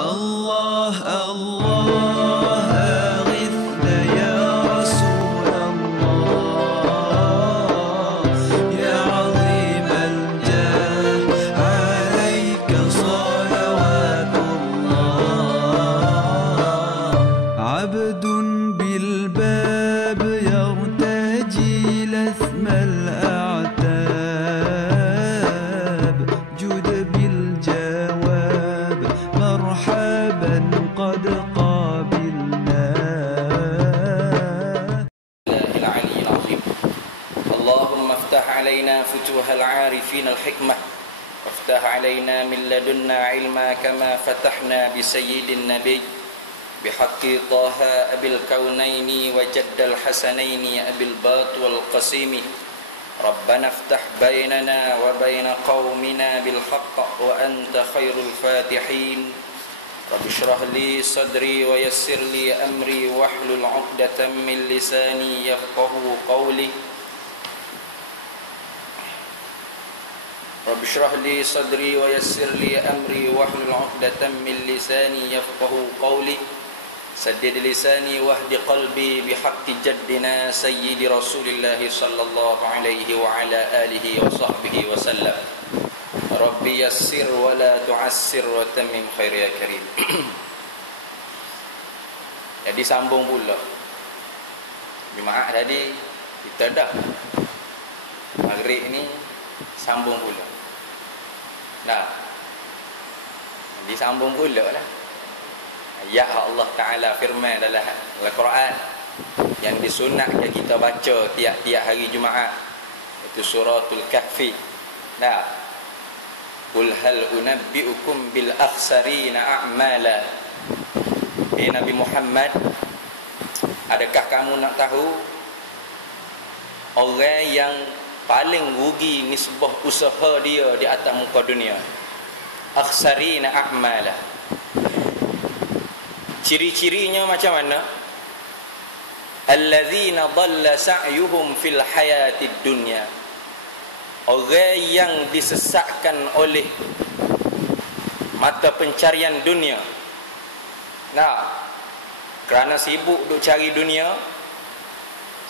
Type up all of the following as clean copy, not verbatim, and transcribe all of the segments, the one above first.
الله الله أغثنا يا رسول الله يا عظيم الجاه عليك صلوات الله عبد بالباب يرتجي لثم الأعتاب جد بالجواب مرحبا قد قابلنا العلي العظيم اللهم افتح علينا فتوح العارفين الحكمة وافتح علينا من لدنا علما كما فتحنا بسيد النبي بحق طه أبي الكونين وجد الحسنين أبي الباط والقسيم ربنا افتح بيننا وبين قومنا بالحق وأنت خير الفاتحين رب اشرح لي صدري ويسر لي أمري واحلل عقدة من لساني يفقه قولي رب اشرح لي صدري ويسر لي أمري واحلل عقدة من لساني يفقه قولي سدد لساني واهد قلبي بحق جدنا سيد رسول الله صلى الله عليه وعلى آله وصحبه وسلم ربي يسر ولا تعسر وتمم خير يا كريم. Jadi sambung pula Jumaat tadi kita dah Maghrib ni sambung pula. Nah, jadi sambung pula lah ayat Allah Ta'ala firman dalam Al-Quran yang disunatkan kita baca tiap-tiap hari Jumaat, itu suratul Kahfi. Nah, qul hal unabbi'ukum bil akhsarina a'mala. Nabi Muhammad, adakah kamu nak tahu orang yang paling rugi nisbah usaha dia di atas muka dunia? Akhsarina a'mala, ciri-cirinya macam mana? Alladzina dhalla sa'yuhum fil hayatid dunya, orang yang disesatkan oleh mata pencarian dunia. Nah, kerana sibuk duk cari dunia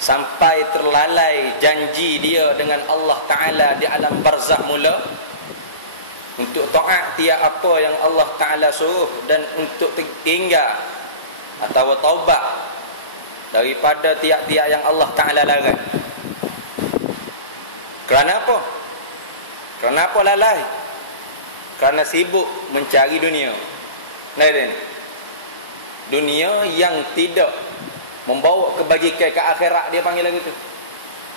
sampai terlalai janji dia dengan Allah Ta'ala di alam barzakh mula untuk taat tiap apa yang Allah Ta'ala suruh dan untuk tinggal atau taubat daripada tiap-tiap yang Allah Ta'ala larang. Kerana apa? Kerana apa lalai? Kerana sibuk mencari dunia. Nah, ini dunia yang tidak membawa kebajikan ke akhirat, dia panggil lagi tu.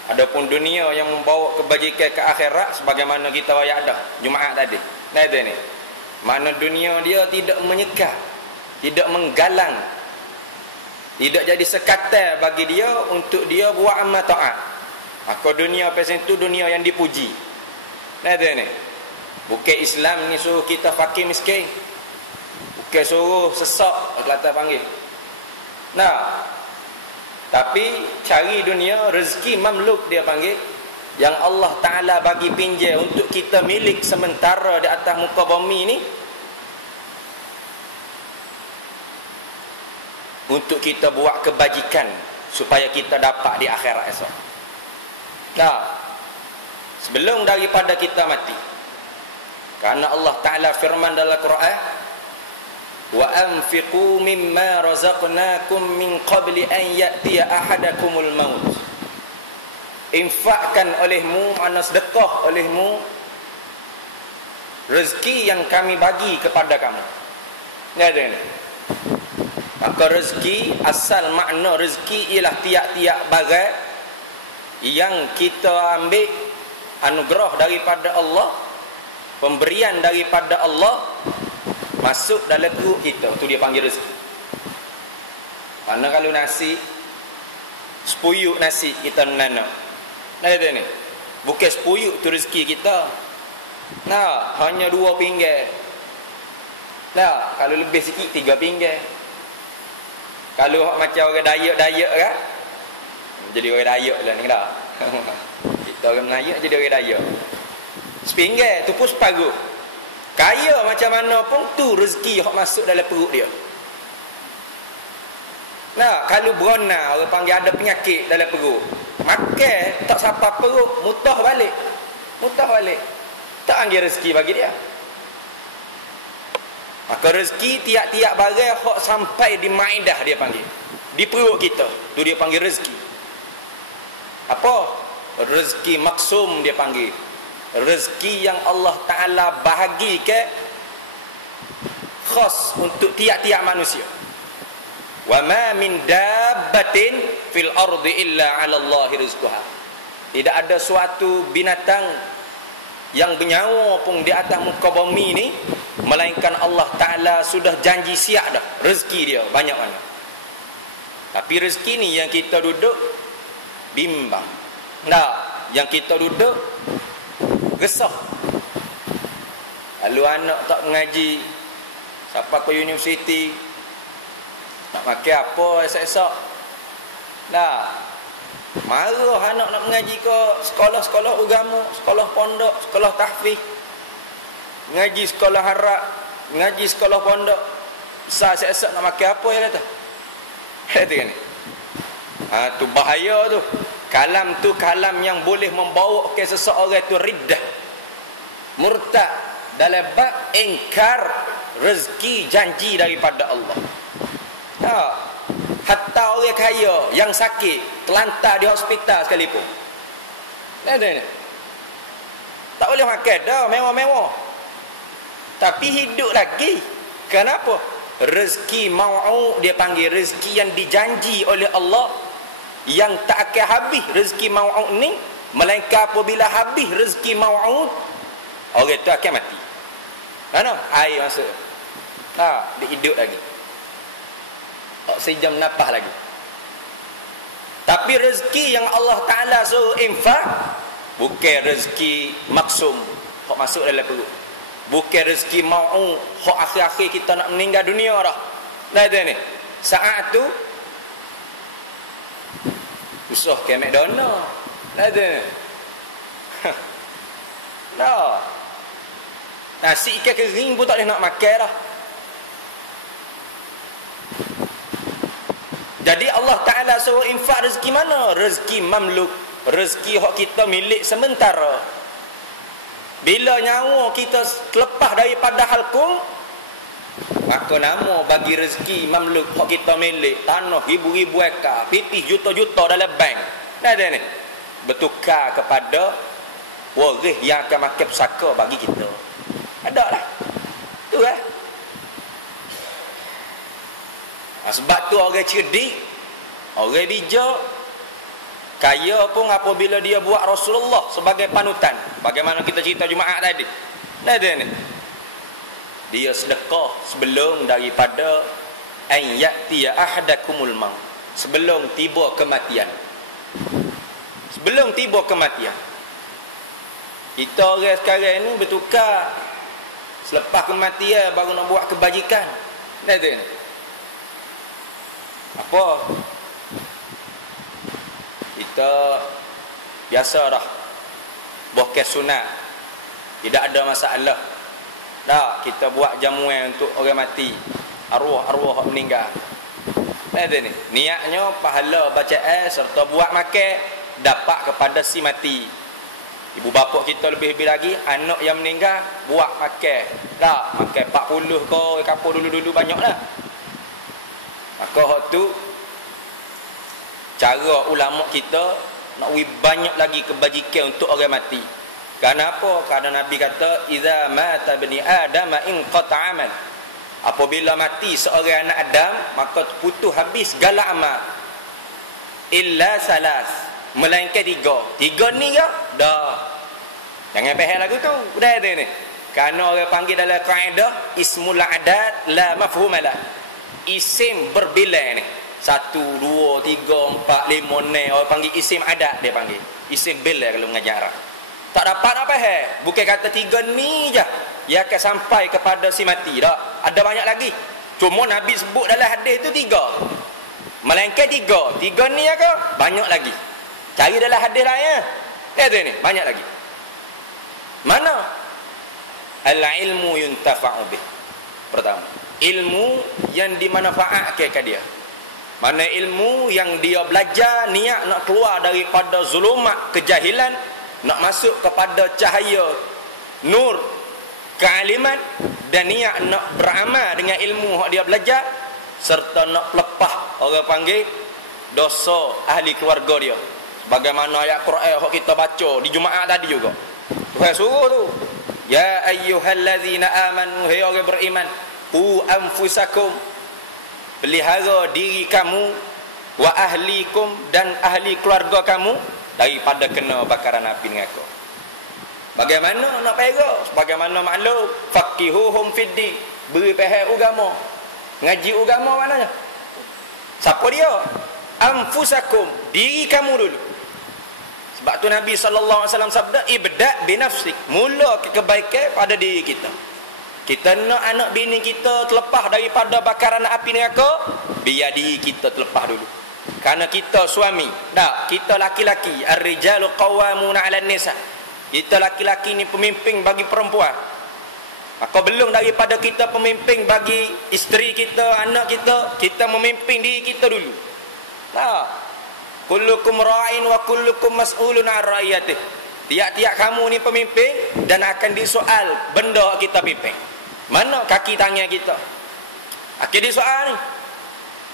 Adapun dunia yang membawa kebajikan ke akhirat, sebagaimana kita ayat dah Jumaat tadi. Nah, itu ni. Mana dunia dia tidak menyekat, tidak menggalang, tidak jadi sekatan bagi dia untuk dia buat amal taat. Maka dunia pasal itu dunia yang dipuji. Nah, itu ni. Bukan Islam ni suruh kita fakir miskin, bukan suruh sesak kata panggil. Nah, tapi cari dunia, rezeki mamluk dia panggil, yang Allah Ta'ala bagi pinjam untuk kita milik sementara di atas muka bumi ni, untuk kita buat kebajikan supaya kita dapat di akhirat esok. Nah, sebelum daripada kita mati, karena Allah Ta'ala firman dalam Quran, wa anfiqu mimma razaqnakum min qabli an ya'tiya ahadakumul maut. Infakkan olehmu, makna sedekah olehmu rezeki yang kami bagi kepada kamu. Ni ada ni. Maka rezeki, asal makna rezeki ialah tiap-tiap barang yang kita ambil anugerah daripada Allah, pemberian daripada Allah, masuk dalam perut kita, tu dia panggil rezeki. Mana kalau nasi, sepuyuk nasi kita menanam, nah ada ni, bukan sepuyuk tu rezeki kita. Nah, hanya 2 pinggan. Nah, kalau lebih sikit 3 pinggan. Kalau macam orang dayak kan, jadi orang dayak lah ni dah. Kita orang Melayu jadi orang dayak. Sepinggan tu pun separuh. Kaya macam mana pun tu rezeki yang masuk dalam perut dia. Nah, kalau berona orang panggil ada penyakit dalam perut, makan tak sampai perut, mutah balik. Tak anggil rezeki bagi dia. Maka rezeki tiap-tiap barang hok sampai di maedah dia panggil. Di perut kita, tu dia panggil rezeki. Apa? Rezeki maksum dia panggil. Rezeki yang Allah Ta'ala bahagi ke khas untuk tiap-tiap manusia. Wa ma min dabbatin fil ardi illa 'ala Allahi rizquha. Tidak ada suatu binatang yang bernyawa pun di atas muka bumi ni melainkan Allah Ta'ala sudah janji siap dah rezeki dia banyak mana. Tapi rezeki ni yang kita duduk bimbang. Yang kita duduk resah. Lalu anak tak mengaji, siapa ke universiti, nak makan apa esok-esok. Marah anak nak mengaji ke sekolah-sekolah agama, sekolah pondok, sekolah tahfiz. Mengaji sekolah harap, mengaji sekolah pondok. Besar esok-esok nak makan apa dia kata. Kata kan ni. Tu bahaya tu. Kalam tu kalam yang boleh membawa ke seseorang itu riddah, murtad dalam bab ingkar rezeki janji daripada Allah. Hatta orang kaya yang sakit terlantar di hospital sekalipun, tak boleh makan dah mewah-mewah, tapi hidup lagi. Kenapa? Rezeki mau'ud dia panggil, rezeki yang dijanji oleh Allah yang tak akan habis rezeki mau'ud ni, melainkan apabila habis rezeki mau'ud, orang itu akan mati. Air masuk, dia hidup lagi, oksigen napas lagi. Tapi rezeki yang Allah Ta'ala suruh infak bukan rezeki maksum hok masuk dalam perut, bukan rezeki mau'ud hok akhir-akhir kita nak meninggal dunia dah. Ni saat tu usah ke McDonald. Nasi ikan kering pun tak boleh nak makan dah. Jadi Allah Ta'ala suruh infak rezeki mana? Rezeki mamluk, rezeki hak kita milik sementara. Bila nyawa kita lepas daripada halkum, maka nama bagi rezeki mamluk hak kita milik, tanah ribu-ribu ekar, pipih juta-juta dalam bank. Ni bertukar kepada waris yang akan makan pusaka bagi kita. Ada lah tu sebab tu orang cerdik, orang bijak, kaya pun apabila dia buat Rasulullah sebagai panutan, bagaimana kita cerita Jumaat tadi. Ni dia sedekah sebelum daripada an ya'tiya ahadakumul maut, sebelum tiba kematian. Sebelum tiba kematian. Kita orang sekarang ni bertukar, selepas kematian baru nak buat kebajikan. Apa? Kita biasa dah buat sunat, tidak ada masalah. Kita buat jamuan untuk orang mati, arwah meninggal. Ni niatnya pahala bacaan serta buat makan dapat kepada si mati. Ibu bapa kita lebih-lebih lagi, anak yang meninggal buat makan. Makan 40 ke kapur dulu-dulu banyak dah. Maka hak tu cara ulama kita nak banyak lagi kebajikan untuk orang mati. Kenapa? Kerana Nabi kata iza mata bani adam in qata amal. Apabila mati seorang anak Adam, maka putus habis segala amal. Illa salas, melainkan 3. 3 ni ke? Dah. Jangan pahal lagu tu. Udah ada ni. Kerana orang panggil dalam kaedah ismul adat la mafhumalah. Isim berbilang ni. 1, 2, 3, 4, 5, 6. Orang panggil isim adat, dia panggil isim bilang kalau mengajar Arab. Tak dapat apa bukan kata 3 ni je yang akan sampai kepada si mati. Tak, ada banyak lagi. Cuma Nabi sebut dalam hadis tu 3. Melainkan 3. 3 ni ke? Banyak lagi. Cari dalam hadis lain. Dia tu ni, banyak lagi. Mana? Al-ilmu yuntafa'u bih. Pertama, ilmu yang dimanfaatkan ke dia. Mana ilmu yang dia belajar niat nak keluar daripada zulumat kejahilan, nak masuk kepada cahaya nur kealiman, dan niat nak beramal dengan ilmu yang dia belajar, serta nak pelepah orang panggil dosa ahli keluarga dia. Bagaimana ayat Quran yang kita baca di Jumaat tadi juga. Tuhan suruh tu, ya ayyuhallazina amanu, hai orang beriman, anfusakum, pelihara diri kamu, wa ahlikum, dan ahli keluarga kamu daripada kena bakaran api neraka. Bagaimana nak pelihara? Bagaimana maklum, faqihuhum fiddi, beri faham agama, ngaji agama maknanya. Siapa dia? Anfusakum, diri kamu dulu. Sebab tu Nabi SAW sabda, ibda' binafsik, mula kebaikan pada diri kita. Kita nak anak bini kita terlepas daripada bakaran api neraka, biar diri kita terlepas dulu. Karena kita suami, tak, kita laki-laki, ar-rijalu qawwamuna 'alan nisa. Kita laki-laki ni pemimpin bagi perempuan. Maka belum daripada kita pemimpin bagi isteri kita, anak kita, kita memimpin diri kita dulu. Tak. Kullukum ra'in wa kullukum mas'ulun 'an ra'iyatih. Tiap-tiap kamu ni pemimpin dan akan disoal benda kita pimpin. Mana kaki tangan kita? Akhir disoal ni.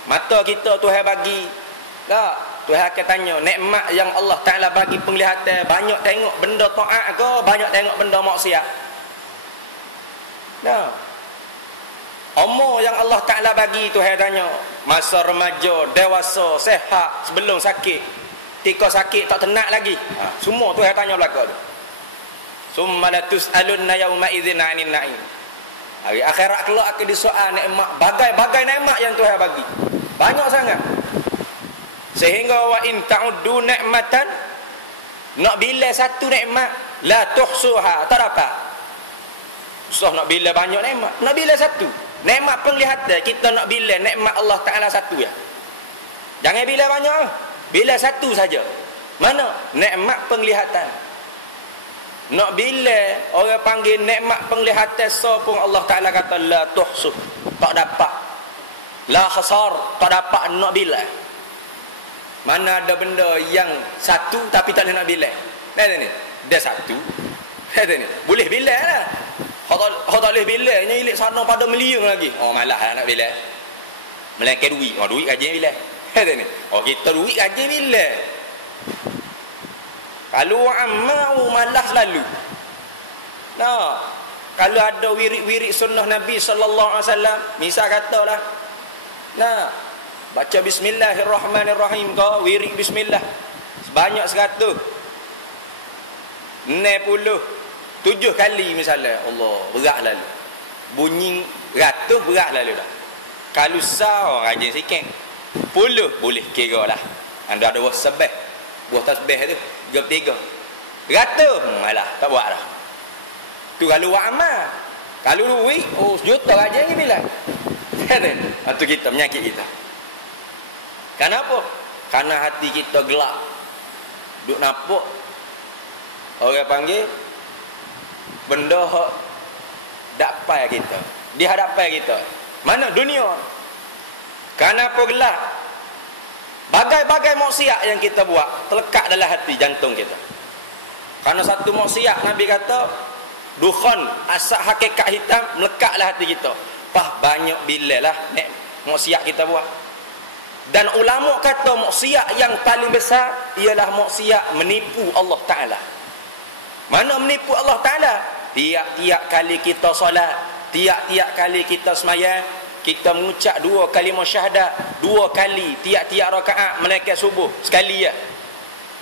Mata kita Tuhan bagi. Tak, Tuhan akan tanya, nikmat yang Allah Taala bagi penglihatan, banyak tengok benda taat ke, banyak tengok benda maksiat? Nah. Umur yang Allah Taala bagi Tuhan tanya, masa remaja, dewasa, sehat, sebelum sakit, ketika sakit tak tenat lagi. Semua Tuhan tanya belaka tu. Summa latus'alunna yawma idzin 'anil na'im. Hari akhirat kelak akan disoal nikmat, bagai-bagai nikmat yang Tuhan bagi. Banyak sangat. Sehingga wa in ta'uddu ni'matan, nak bila satu nikmat la tuhsuha, tak dapat. Susah nak bila banyak nikmat, nak bila satu. Nikmat penglihatan kita nak bila nikmat Allah Taala satu ya. Jangan bila banyak, bila satu saja. Mana? Nikmat penglihatan. Nak bila orang panggil nikmat penglihatan so pun Allah Taala kata la tuhsuh, tak dapat. La khasar, tak dapat nak bila. Mana ada benda yang satu tapi tak nak bila. Ni dia satu. Ni boleh bila lah. Kau tak boleh bila nya ilik sana pada meliung lagi. Oh malah lah nak bila. Melangkah duit. Oh duit gaji bila. Ni. Oh kita duit gaji bila. Kalau amal malah selalu. Nah, kalau ada wirid-wirid sunnah Nabi sallallahu alaihi wasallam, misal katalah, nah, baca bismillahirrahmanirrahim ke wirid bismillah sebanyak 100 7 kali misalnya, Allah berat lalu. Bunyi ratus berat lalu dah. Kalau sah rajin sikit. 10 boleh kira lah. Anda ada buah sebeh. Buah tasbih tu 33. Ratus malah tak buat dah. Tu kalau buat amal. Kalau duit, oh sejuta rajin ni bilang. Itu kita menyakit kita. Kenapa? Karena hati kita gelap. Duk nampak orang panggil benda hak dapat kita di hadapan kita. Mana dunia? Kenapa gelap? Bagai-bagai maksiat yang kita buat terlekat dalam hati jantung kita. Karena satu maksiat Nabi kata dukhan, asap hakikat hitam melekat dalam hati kita. Pah banyak bilalah maksiat kita buat. Dan ulama kata maksiat yang paling besar ialah maksiat menipu Allah Taala. Mana menipu Allah Taala? Tiap-tiap kali kita solat, tiap-tiap kali kita sembahyang, kita mengucap 2 kalimah syahadat, 2 kali tiap-tiap rakaat melainkan subuh sekali ya.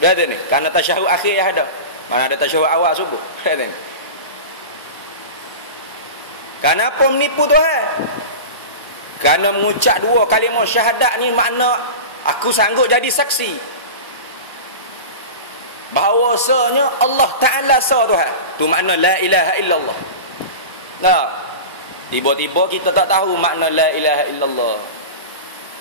Dah ada ni. Karena tasyahud akhir yang ada. Mana ada tasyahud awal subuh. Dah ada ni. Kenapa menipu Tuhan? Kerana mengucap 2 kalimah syahadat ni makna aku sanggup jadi saksi bahawasanya Allah Ta'ala sah Tuhan. Tu makna la ilaha illallah. Nah, tiba-tiba kita tak tahu makna la ilaha illallah.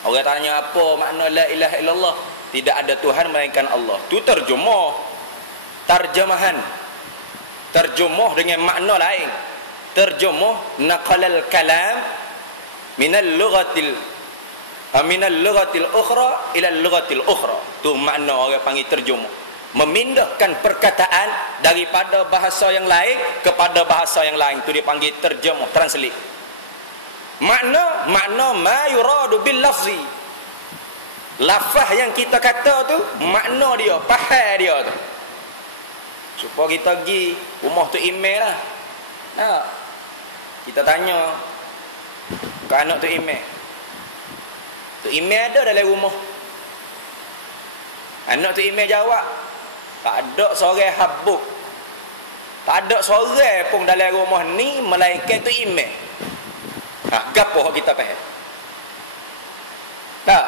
Orang tanya apa makna la ilaha illallah? Tidak ada Tuhan melainkan Allah. Tu terjemah. Terjemahan. Terjemah dengan makna lain. terjemuh naqalal kalam minal lughatil ukhra ila lughatil ukhra. Tu makna orang panggil terjemuh, memindahkan perkataan daripada bahasa yang lain kepada bahasa yang lain. Tu dia panggil terjemuh, translate. Makna ma yuradu bil lafzi. Lafaz yang kita kata tu makna dia, faham dia tu. Supaya kita pergi rumah tu email lah. Nah, kita tanya ke anak tu email. Tu email ada dalam rumah. Anak tu email jawab, tak ada seorang habuk. Tak ada seorang pun dalam rumah ni melainkan tu email. Gapo hak kita faham? Tak.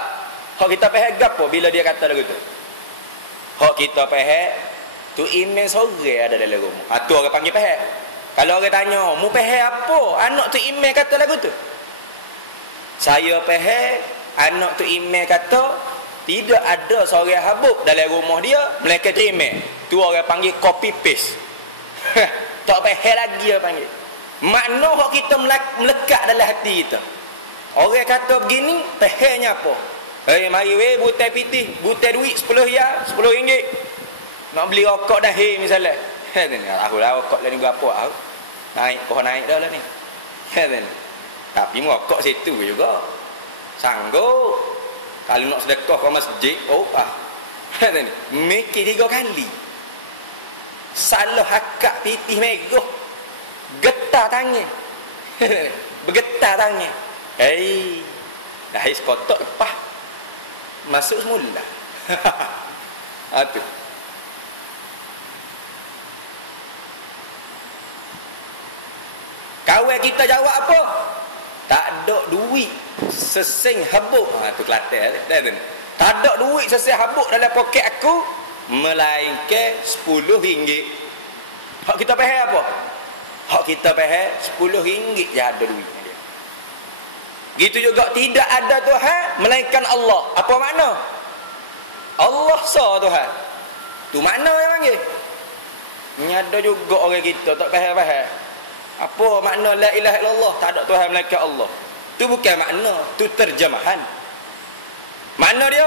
Hak kita faham gapo bila dia kata lagu tu? Hak kita faham tu email seorang ada dalam rumah. Tu orang panggil faham. Kalau orang tanya, mu faham apa? Anak tu email kata lagu tu. Saya faham anak tu email kata tidak ada seorang habuk dalam rumah dia melainkan tu email. Tu orang panggil copy paste. Tak faham lagi dia panggil. Makna hak kita melekat dalam hati kita. Orang kata begini, fahamnya apa? Mari weh butai pitih, butai duit 10 ringgit. Nak beli rokok dah misalnya. Aku lah rokok lah ni berapa aku. Pohon naik dah lah ni. Tapi rokok situ juga. Sanggup. Kalau nak sedekah ke masjid, mikir 3 kali. Salah hakak pitih megah. Getar tangan. Bergetar tangan. Dah his kotak lepas. Masuk semula. Tu. Kawan kita jawab apa? Tak ada duit sesing habuk. Tu Kelantan dah. Tak ada duit sesing habuk dalam poket aku melainkan 10 ringgit. Hak kita faham apa? Hak kita faham 10 ringgit je ada duit dia. Gitu juga tidak ada Tuhan melainkan Allah. Apa makna? Allah sah Tuhan. Tu makna yang panggil. Ni ada juga orang kita tak faham-faham. Apa makna la ilaha illallah? Tak ada Tuhan melainkan Allah. Tu bukan makna, tu terjemahan. Makna dia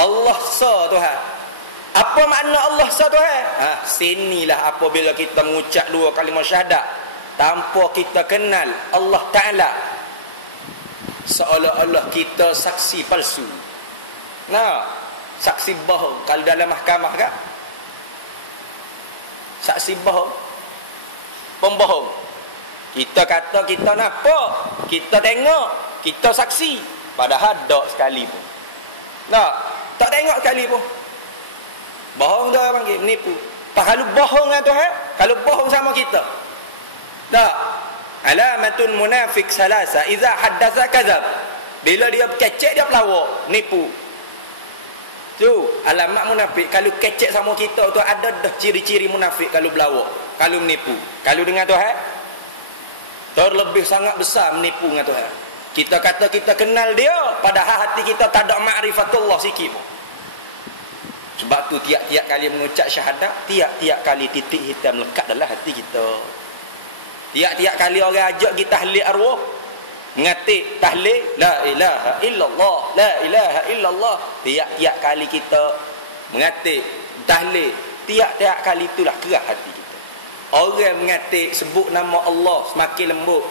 Allah sah Tuhan. Apa makna Allah sah Tuhan? Sinilah apabila kita mengucap 2 kalimah syahadat tanpa kita kenal Allah Ta'ala, seolah-olah kita saksi palsu. Saksi bohong. Kalau dalam mahkamah kan, saksi bohong, pembohong. Kita kata kita nampak, kita tengok, kita saksi, padahal tak sekali pun. Tak tengok sekali pun. Bohong dah panggil menipu. Kalau bohong dengan Tuhan, kalau bohong sama kita. Tak. Alamatun munafik salasa, iza haddatsa kadzab. Bila dia kecek dia pelawak, nipu. Tu alamat munafik. Kalau kecek sama kita tu ada dah ciri-ciri munafik kalau berlawak, kalau menipu. Kalau dengan Tuhan terlebih sangat besar menipu dengan Tuhan. Kita kata kita kenal dia, padahal hati kita tak ada ma'rifatullah sikit pun. Sebab tu tiap-tiap kali mengucap syahadat, tiap-tiap kali titik hitam lekat dalam hati kita. Tiap-tiap kali orang ajak kita tahlil arwah, ngatik tahlil la ilaha illallah, la ilaha illallah. Tiap-tiap kali kita mengatik tahlil, tiap-tiap kali itulah keras hati kita. Orang mengatik sebut nama Allah semakin lembut.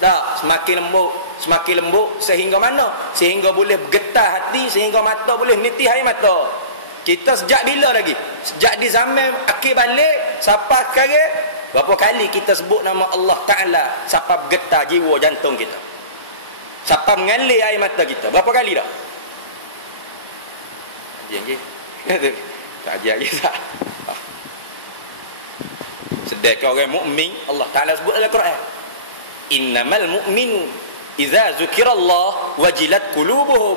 Tak, semakin lembut sehingga mana? Sehingga boleh bergetar hati, sehingga mata boleh menitih air mata. Kita sejak bila lagi? Sejak di zaman akhir balik sampai sekarang, berapa kali kita sebut nama Allah Ta'ala sampai bergetar jiwa jantung kita, sampai mengalir air mata kita? Berapa kali dah? Tak lagi tak. Sedangkan orang mukmin Allah Ta'ala sebut dalam Quran, innamal mu'minu idza zukirallah wajilat qulubuhum.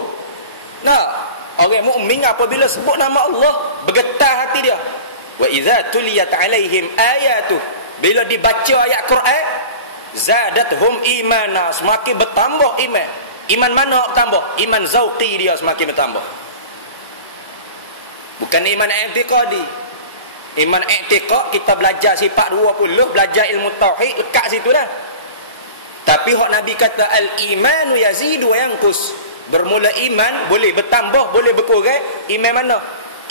Orang mukmin apabila sebut nama Allah bergetar hati dia. Wa idza tuliyat alaihim ayatuh, bila dibaca ayat Quran zadatuhum imana, semakin bertambah iman. Iman mana bertambah? Iman zauqi dia semakin bertambah. Bukan iman i'tiqadi. Iman i'tiqad kita belajar sifat 20, belajar ilmu tauhid lekat situ dah. Tapi hak Nabi kata al-imanu yazidu wa yanqus. Bermula iman boleh bertambah, boleh berkurang. Iman mana?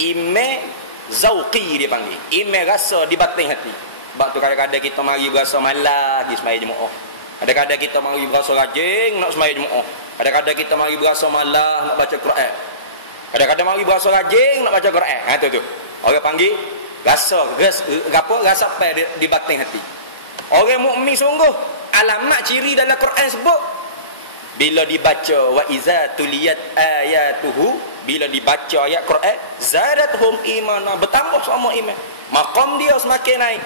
Iman zauqi dia panggil. Iman rasa di batin hati. Sebab tu kadang-kadang kita mari berasa malas pergi sembahyang Jumaat. Kadang-kadang kita mari berasa rajin nak sembahyang Jumaat. Kadang-kadang kita mari berasa malas nak baca Quran. Kadang-kadang mari berasa rajin nak baca Quran. Ha tu. Orang panggil rasa rasa apa di batin hati. Orang mukmin sungguh alamat ciri dalam Quran sebut bila dibaca wa iza tuliyat ayatuhu, bila dibaca ayat Quran zadatuhum imana, bertambah semua iman. Maqam dia semakin naik.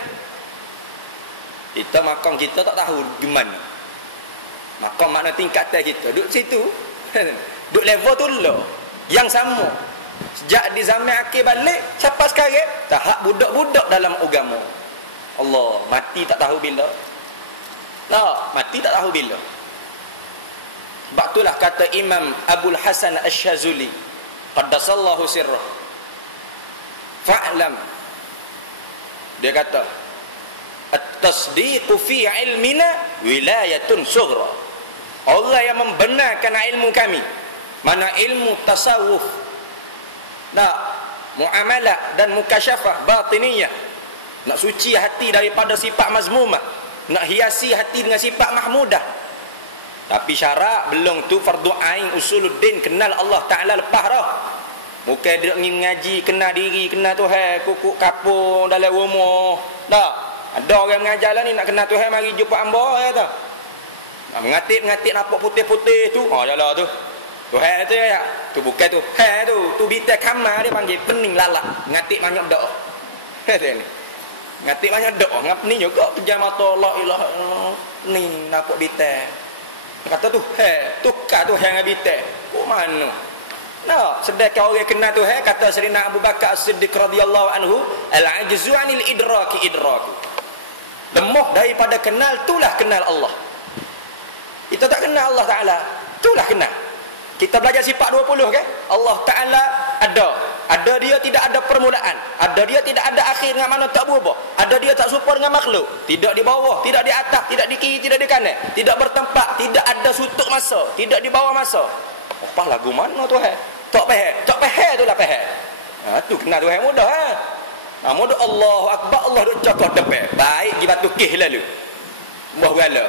Kita maqam kita tak tahu gimana. Maqam makna tingkatan kita duduk situ. Duduk level tu lah yang sama. Sejak di zaman akhir balik sampai sekarang tahap budak-budak dalam agama. Allah mati tak tahu bila. Nah, mati tak tahu bila. Sebab itulah kata Imam Abul Hasan Asy-Syazuli qaddasallahu sirrah, fa'lam, dia kata at-tasdiqu fi ilmina wilayatun sughra. Orang yang membenarkan ilmu kami, mana ilmu tasawuf, muamalah dan mukasyafah batiniyah, nak suci hati daripada sifat mazmumah, nak hiasi hati dengan sifat mahmudah. Tapi syarat belum tu fardu ain usuluddin, kenal Allah Taala lepas dah. Bukan dia ngaji kenal diri, kenal Tuhan, kukuk kapung dalam rumah. Tak. Ada orang mengajar lah ni nak kenal Tuhan mari jumpa hamba kata. Mengatik-ngatik nampak putih-putih tu. Oh jalah tu. Tuhan tu ya. Tu bukan tu. Tu bitai kamar dia panggil pening lalak. Ngatik banyak doa. Kata ni. Ngatik banyak doa, ngap ni juga pejam mata la ilaha illallah. Ni nampak bitai. Kata tu, tukar tu hang habitat. Kok mana? Nah, sedekah orang kenal tu kata Sayyidina Abu Bakar As-Siddiq radhiyallahu anhu, al-ajzu 'anil idraki idraku. Lemah daripada kenal itulah kenal Allah. Kita tak kenal Allah Taala, itulah kenal. Kita belajar sifat 20 kan? Allah Taala ada dia tidak ada permulaan, ada dia tidak ada akhir dengan mana tak berubah, ada dia tak serupa dengan makhluk, tidak di bawah, tidak di atas, tidak di kiri, tidak di kanan, tidak bertempat, tidak ada sudut masa, tidak di bawah masa. Apa lagu mana tu tak faham tu lah faham. Tu kenal Tuhan mudah mudah. Allahu akbar, Allah duk cakap depan baik di batu kih lalu mbah gala.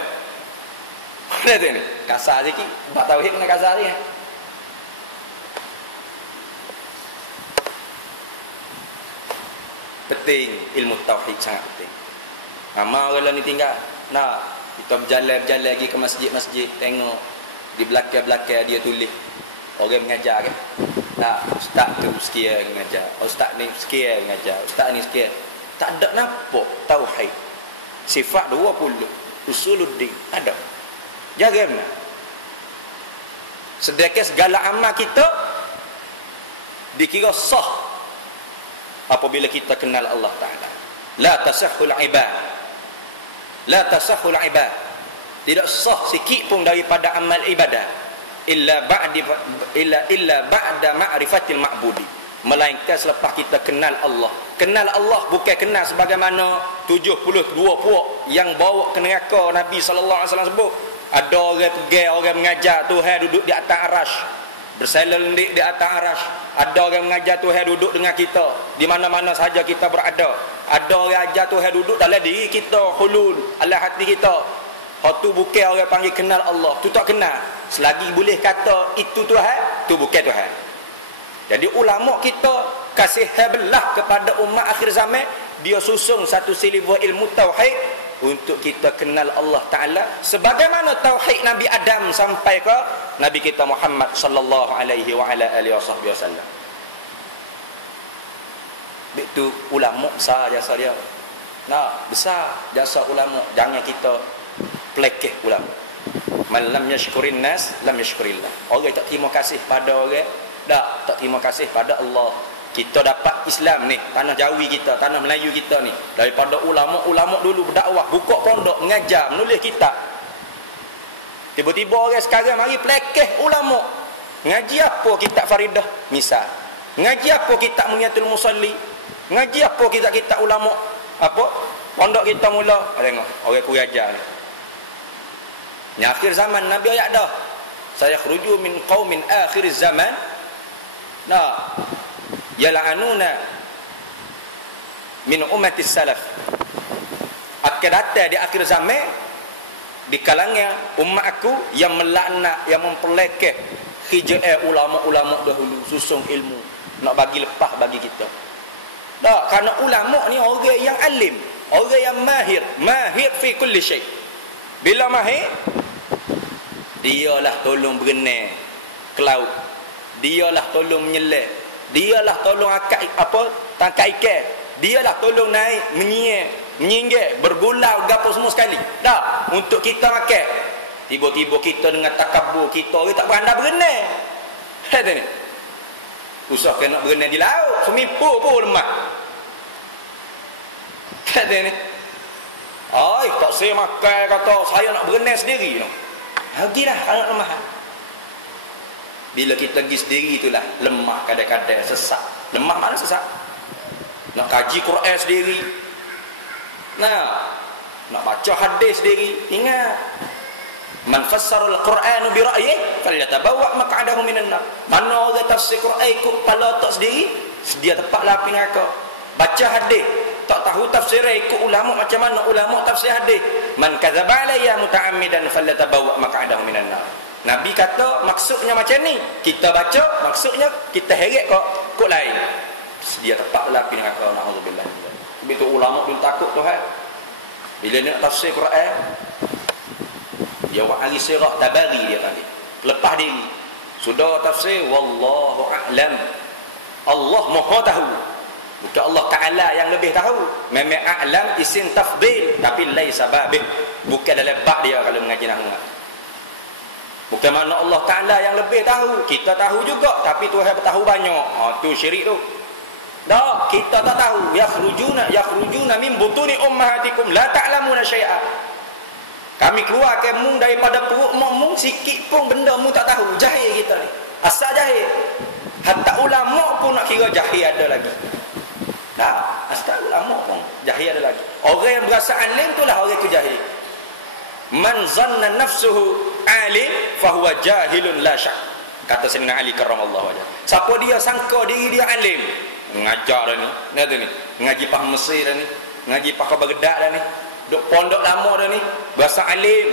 Mana tu ni kasar sikit bab tauhid kena kasar ni. Penting ilmu tauhid, sangat penting. Amal orang ni tinggal. Kita berjalan lagi ke masjid-masjid, tengok di belakang-belakang dia tulis orang mengajar kan. Ustaz tu sekian mengajar, ustaz ni sekian mengajar, ustaz ni sekian. Tak ada nampak tauhid. Sifat 20 usuluddin ada. Jaga mana? Sedekah segala amal kita dikira sah apabila kita kenal Allah Ta'ala. La tasahhul ibad. La tasahhul ibad. Tidak sah sikit pun daripada amal ibadah illa ba'da ma'rifatil ma'budi, melainkan selepas kita kenal Allah. Kenal Allah bukan kenal sebagaimana 72 puak yang bawa ke neraka Nabi sallallahu alaihi wasallam sebut. Ada orang pergi, orang mengajar Tuhan duduk di atas arasy, berselendik di atas arasy. Ada orang mengajar Tuhan duduk dengan kita di mana-mana sahaja kita berada. Ada orang ajar Tuhan duduk dalam diri kita, hulul dalam hati kita. Tu bukan orang panggil kenal Allah. Tu tak kenal. Selagi boleh kata itu Tuhan, tu bukan Tuhan. Jadi ulama kita kasih belah kepada umat akhir zaman, dia susung satu silibus ilmu tauhid untuk kita kenal Allah Ta'ala sebagaimana tauhid Nabi Adam sampai ke Nabi kita Muhammad sallallahu alaihi wa ala alihi wasallam. Itu ulama besar jasa dia. Besar jasa ulama. Jangan kita pelekeh ulama. Man lam yashkurin nas lam yashkurillah. Orang tak terima kasih pada orang, tak terima kasih pada Allah. Kita dapat Islam ni, tanah Jawi kita, tanah Melayu kita ni, daripada ulama-ulama dulu berdakwah, buka pondok, mengajar, menulis kitab. Tiba-tiba orang sekarang mari pelekeh ulama. Ngaji apa kitab Faridah misal? Ngaji apa kitab Munyatul Musalli? Ngaji apa kitab-kitab ulama? Apa? Pondok kita mula, tengok orang kuih ajar ni. Ni akhir zaman Nabi ayat dah. Saya khruju min qaumin akhir zaman. Nah, yal'anuna min ummatis salaf. Akan datang di akhir zaman di kalangan umat aku yang melaknat, yang memperlekeh hijrah ulama-ulama dahulu, susung ilmu nak bagi lepas bagi kita. Tak, kerana ulama ni orang yang alim, orang yang mahir fi kulli syai. Bila mahir, dialah tolong berenang ke laut, dialah tolong menyelam, dialah tolong akak tangkap ikan, dialah tolong naik menyinggir bergulau gapo semua sekali. Tak, untuk kita makan. Tiba-tiba kita dengan takabur kita orang tak pandai berenang. Kata ni. Usah kena nak berenang di laut, semipu pun lemah. Kata ni. Ai, tak saya makan kata saya nak berenang sendiri no. Hagilah kalau lemah. Bila kita pergi sendiri itulah lemah kadang-kadang sesak. Lemah mana sesak? Nak kaji Quran sendiri. Nah, nak baca hadis sendiri. Ingat, man fassara al-Quran bi ra'yihi falyatabawwa maq'adahu minan nar. Mana orang tafsir Quran ikut kepala otak sendiri, sedia tempatlah api neraka. Baca hadis, tak tahu tafsir ikut ulama macam mana ulama tafsir hadis. Man kadzaba alayya muta'ammidan falyatabawwa maq'adahu minan nar. Nabi kata maksudnya macam ni. Kita baca maksudnya kita heret kok lain. Sedia tempatlah api neraka. Nauzubillah. Begitu ulama pun takut Tuhan. Bila nak tafsir Quran, dia buat hari sirah tabari dia tadi. Lepas diri. Sudah tafsir, wallahu a'lam. Allah Maha tahu. Bukan Allah Ta'ala yang lebih tahu. Memang a'lam isim tafdil, tapi laisa babih. Bukan dalam bab dia kalau mengaji nahwu. Bukan mana Allah Ta'ala yang lebih tahu. Kita tahu juga, tapi Tuhan bertahu banyak. Tu syirik tu. Tak, kita tak tahu. Yakhrujuna min butuni ummahatikum la ta'lamuna syai'a. Kami keluarkan mung daripada perut mung, sikit pun benda mung tak tahu. Jahil kita ni. Asal jahil. Hatta ulama pun nak kira jahil ada lagi. Tak, asal ulama pun jahil ada lagi. Orang yang berasa alim itulah orang itu jahil. Man zanna nafsuhu alim fahuwa jahilun la syak. Kata Sayyidina Ali karramallahu wajhah. Siapa dia sangka diri dia alim, mengajar dah ni, ngaji faham Mesir dah ni, ngaji pakai Baghdad dah ni, duk pondok lama dah ni, bahasa alim.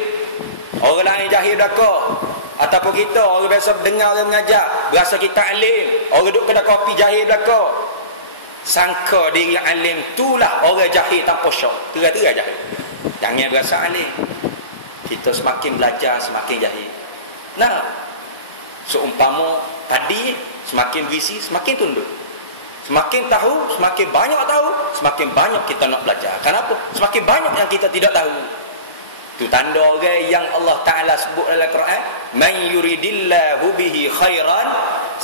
Orang lain jahil belaka. Ataupun kita orang biasa dengar orang mengajar, berasa kita alim. Orang duk kedai kopi jahil belaka. Sangka diri alim itulah orang jahil tanpa syok. Tera-tera jahil. Jangan berasa alim. Kita semakin belajar semakin jahil. Nah, seumpama tadi semakin berisi semakin tunduk. Semakin tahu, semakin banyak tahu, semakin banyak kita nak belajar. Kenapa? Semakin banyak yang kita tidak tahu. Itu tanda orang yang Allah Ta'ala sebut dalam Quran, man yuridillahu bihi khairan.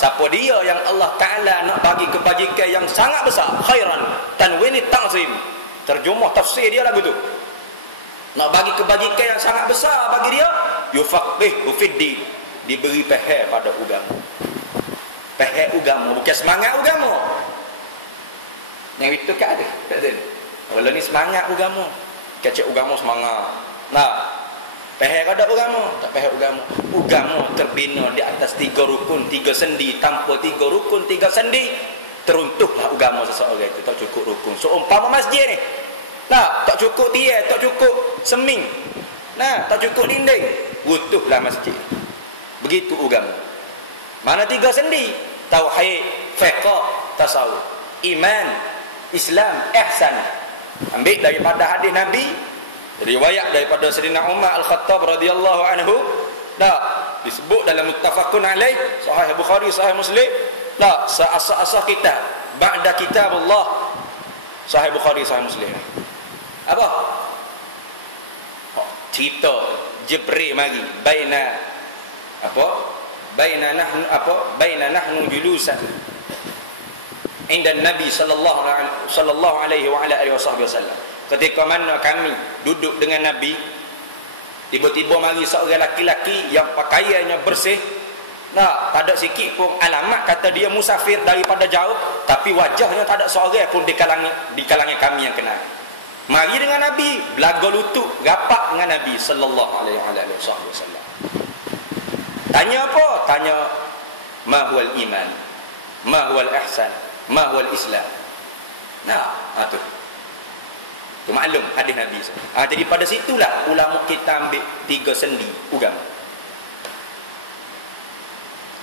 Siapa dia yang Allah Ta'ala nak bagi kebajikan yang sangat besar, khairan, tanwin ta'zim. Terjemah tafsir dia lagu tu. Nak bagi kebajikan yang sangat besar bagi dia, yufaqihu fid din. Diberi faham pada agama. Faham agama, bukan semangat agama. Yang itu kan ada. Kalau ni semangat agama, kecek agama semangat. Nah, faham ada agama, tak faham agama. Agama terbina di atas 3 rukun, 3 sendi. Tanpa 3 rukun, 3 sendi, teruntuhlah agama seseorang itu. Tak cukup rukun. So umpama masjid ni, nah, tak cukup tiang, tak cukup seming, nah, tak cukup dinding, runtuhlah masjid. Begitu agama. Mana 3 sendi? Tauhid, fiqh, tasawuf, iman, Islam, ihsan. Ambil daripada hadis Nabi, riwayat daripada Sayyidina Umar Al-Khattab radhiyallahu anhu. Nah, disebut dalam muttafaqun alaih, sahih Bukhari, sahih Muslim. Nah, asas-asas kita ba'da kitabullah, sahih Bukhari, sahih Muslim. Apa? Cerita Jibril mari baina baina nahnu julusan inda Nabi sallallahu alaihi wa ala alihi wasallam. Ketika mana kami duduk dengan Nabi, tiba-tiba mari seorang laki-laki yang pakaiannya bersih. Nah, tak ada sikit pun alamat kata dia musafir daripada jauh, tapi wajahnya tak ada seorang pun di kalangan kami yang kenal. Mari dengan Nabi, belaga lutut, rapat dengan Nabi sallallahu alaihi wasallam. Tanya apa? Tanya ma huwal iman, ma huwal ihsan, ma huwal islam. Nah, tu. Tu maklum hadis Nabi. Jadi pada situlah ulama kita ambil 3 sendi agama.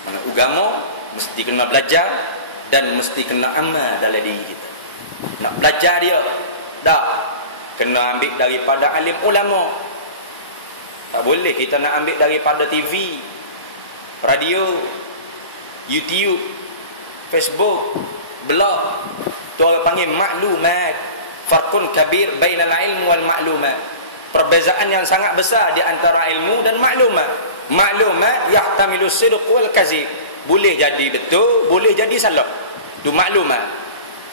Mana agama mesti kena belajar dan mesti kena amal dalam diri kita. Nak belajar dia, dah kena ambil daripada alim ulama. Tak boleh kita nak ambil daripada TV, radio, YouTube, Facebook, blog. Tu orang panggil maklumat. Farqun kabir bainal ilm wal maklumat. Perbezaan yang sangat besar di antara ilmu dan maklumat. Maklumat yahtamilu sidq wal kazib. Boleh jadi betul, boleh jadi salah. Tu maklumat.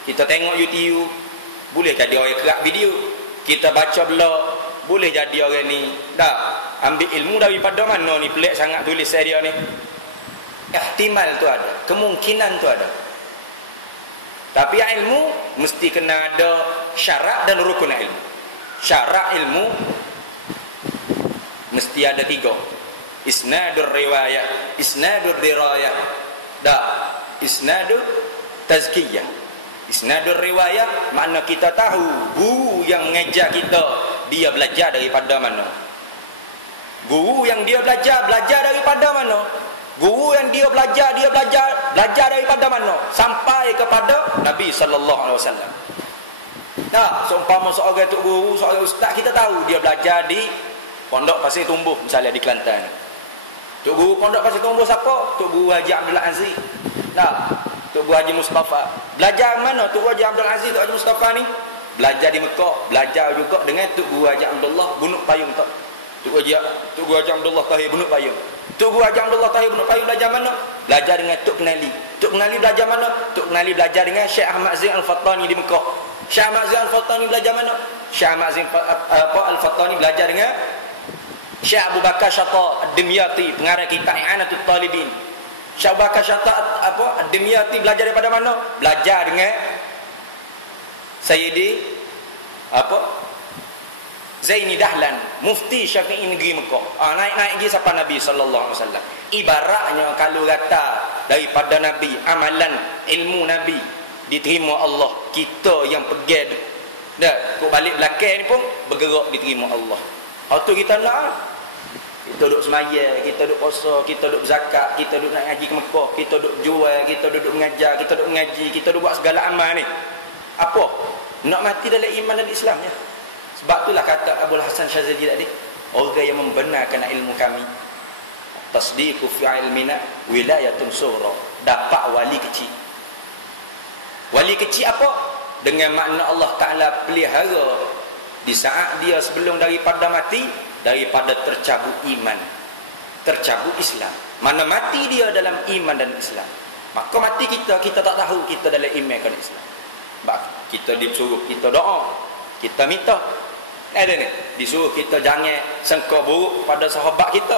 Kita tengok YouTube, boleh jadi orang kerak video. Kita baca blog, boleh jadi orang ni dah ambil ilmu daripada mana ni, pelik sangat tulisan dia ni. Ihtimal tu ada, kemungkinan tu ada. Tapi ilmu mesti kena ada syarat dan rukun ilmu. Syarat ilmu mesti ada 3. Isnadur riwayat, isnadur dirayah, dah isnadur tazkiyah. Isnadur riwayat makna kita tahu guru yang mengajar kita dia belajar daripada mana. Guru yang dia belajar daripada mana? Guru yang dia belajar daripada mana? Sampai kepada Nabi sallallahu alaihi wasallam. Nah, seumpama seorang tok guru, seorang ustaz, kita tahu dia belajar di Pondok Pasir Tumbuh misalnya di Kelantan. Tok guru Pondok Pasir Tumbuh siapa? Tok guru Haji Abdul Aziz. Nah, Tok guru Haji Mustafa. Belajar mana Tok guru Haji Abdul Aziz, Tok Haji Mustafa ni? Belajar di Mekah, belajar juga dengan Tok guru Haji Abdullah Bunuk Payung tak? Tok guru Haji Abdullah Tahir Bunuk Payung. Tok guru Haji Abdullah Tahir Bunuk Payung belajar mana? Belajar dengan Tok Kenali. Tok Kenali belajar mana? Tok Kenali belajar dengan Syekh Ahmad Zain Al-Fattani di Mekah. Syekh Ahmad Zain Al-Fattani belajar mana? Syekh Ahmad Zain Al-Fattani belajar dengan Syekh Abu Bakar Syata Ad-Dimyati, pengarang kitab I'anatul Talibin. Syekh Abu Bakar Syata Ad-Dimyati belajar daripada mana? Belajar dengan Sayyidi Zaini Dahlan, mufti Syafi'i negeri Mekah. Naik-naik lagi sampai Nabi sallallahu alaihi wasallam. Ibaratnya kalau kata daripada Nabi, amalan ilmu Nabi diterima Allah, kita yang pegang dah kok balik belakang ni pun bergerak diterima Allah. Waktu kita nak kita duduk semaya, kita duduk puasa, kita duduk zakat, kita duduk nak ngaji ke Mekah, kita duduk jual, kita duduk mengajar, kita duduk mengaji, kita duduk buat segala amal ni. Apa? Nak mati dalam iman dan Islamnya. Sebab itulah kata Abul Hasan Syazali tadi, orang yang membenarkan ilmu kami, tasdiqu fi ilmina wilayatun sughra, dapat wali kecil. Wali kecil apa? Dengan makna Allah Ta'ala pelihara di saat dia sebelum daripada mati, daripada tercabut iman, tercabut Islam. Mana mati dia dalam iman dan Islam, maka mati kita tak tahu kita dalam iman dan Islam. Sebab kita disuruh kita doa, kita minta. Ada ni, disuruh kita jangan sangka buruk pada sahabat kita,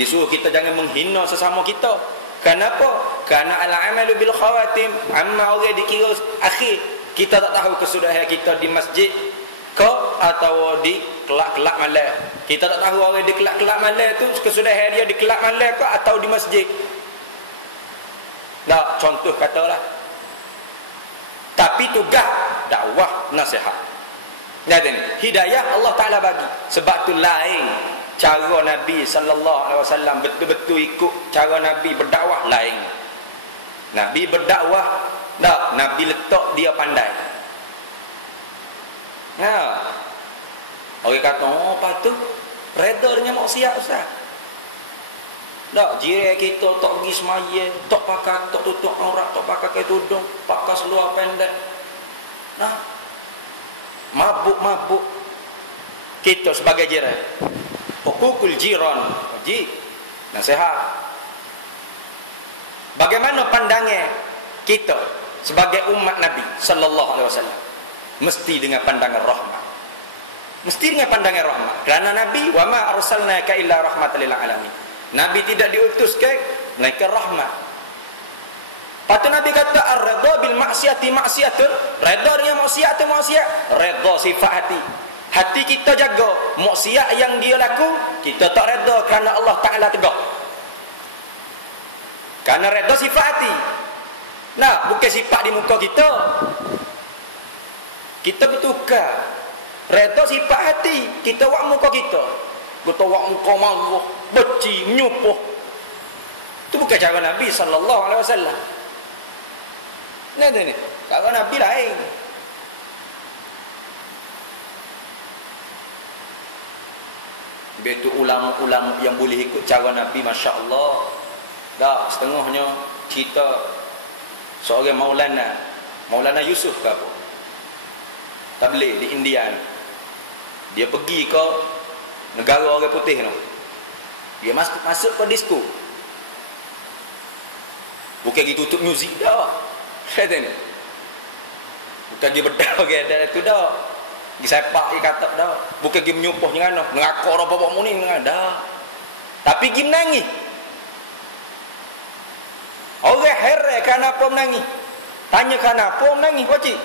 disuruh kita jangan menghina sesama kita. Kenapa? Karena al-amalu bil khawatim, amal orang dikira akhir. Kita tak tahu kesudahan kita di masjid ke atau di kelak-kelak malam. Kita tak tahu orang di kelak-kelak malam tu kesudahan dia di kelak malam ke atau di masjid. Nah, contoh katalah. Tapi tugas dakwah nasihat. Dan hidayah Allah Ta'ala bagi. Sebab tu lain cara Nabi sallallahu alaihi wasallam, betul-betul ikut cara Nabi berdakwah lain. Nabi berdakwah, tak, Nabi letak dia pandai. Ya. Orang kata, oh patut reda dengan maksiat ustaz. Tak, jiran kita tak pergi semaya, tak pakai, tak tutup aurat, tak pakai tudung, pakai seluar pendek. Nah, mabuk kita sebagai jiran, hukukul jiran, wajib nasihat. Bagaimana pandangan kita sebagai umat Nabi sallallahu alaihi wasallam? Mesti dengan pandangan rahmat. Mesti dengan pandangan rahmat. Kerana Nabi, wa ma arsalnaka illa rahmatan lil alamin. Nabi tidak diutuskan melainkan rahmat. Patut Nabi kata ar-ridha bil maksiati maksiatun, redha dengan maksiat tu maksiat, redha sifat hati. Hati kita jaga, maksiat yang dia laku kita tak redha kerana Allah Taala tegak. Kerana redha sifat hati. Nah, bukan sifat di muka kita. Kita bertukar. Redha sifat hati, kita buat muka kita. Kita buat muka marah, benci, menyupuh. Itu bukan cara Nabi sallallahu alaihi wasallam. Ni. Cara Nabi lain. Betul ulama-ulama yang boleh ikut cara Nabi, masya-Allah. Dah setengahnya cerita seorang Maulana Yusuf ke apa? Tabligh di India. Dia pergi ke negara orang putih tu. Dia masuk ke disco. Bukan dia tutup muzik dah. Kata ni. Bukan dia bedah orang ada tu dah. Dia sepak dia kata dah. Bukan dia menyupuh dengan mana. Mengakak orang bawa mu ni dengan dah. Tapi dia menangis. Orang heran kenapa menangis. Tanya kenapa menangis pakcik.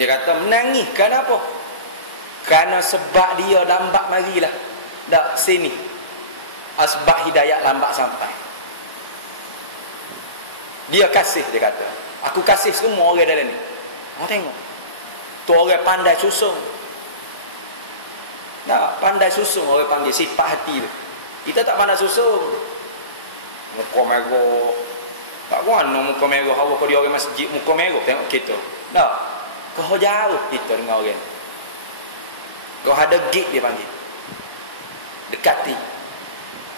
Dia kata menangis kenapa? Kerana sebab dia lambat marilah. Tak sini. Asbab hidayat lambat sampai. Dia kasih, dia kata. Aku kasih semua orang dalam ni. Orang tengok. Tu orang pandai susung. Tak, pandai susung orang panggil sifat hati tu. Kita tak pandai susung. Muka merah. Tak mana muka merah. Awak kalau dia orang masjid muka merah tengok kita. Tak. Kau jauh kita dengan orang. Kau ada gig dia panggil. Dekati.